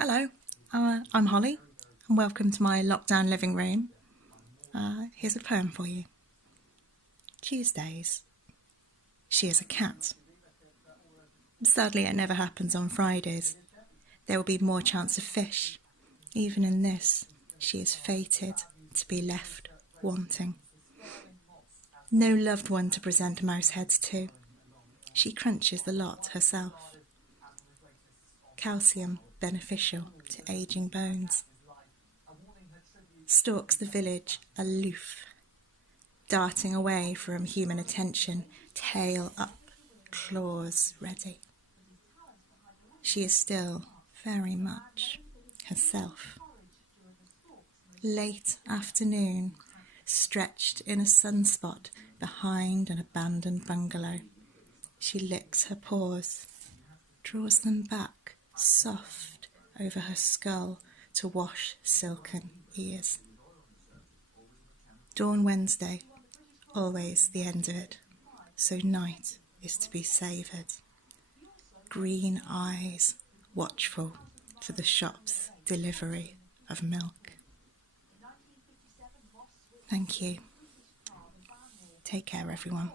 Hello, I'm Holly, and welcome to my lockdown living room. Here's a poem for you. Tuesdays. She is a cat. Sadly, it never happens on Fridays. There will be more chance of fish. Even in this, she is fated to be left wanting. No loved one to present mouse heads to. She crunches the lot herself. Calcium beneficial to ageing bones. Stalks the village aloof, darting away from human attention, tail up, claws ready. She is still very much herself. Late afternoon, stretched in a sunspot behind an abandoned bungalow, she licks her paws, draws them back soft over her skull to wash silken ears. Dawn Wednesday, always the end of it, so night is to be savoured. Green eyes watchful for the shop's delivery of milk. Thank you. Take care, everyone.